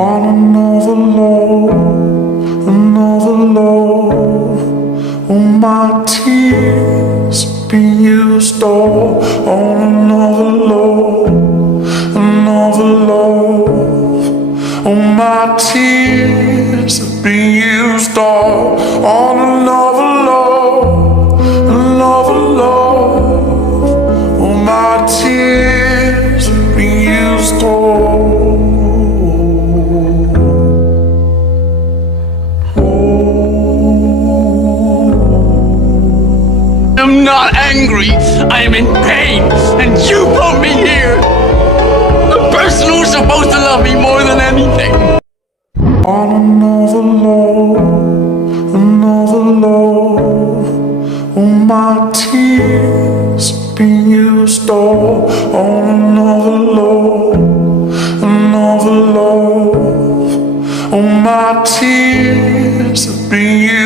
On another love, all my tears being used all on another love, all my tears have been used all on another love, all my tears have been used all. I'm not angry, I am in pain, and you brought me here! The person who's supposed to love me more than anything! On another love, all my tears being used all on another love, all my tears have been used.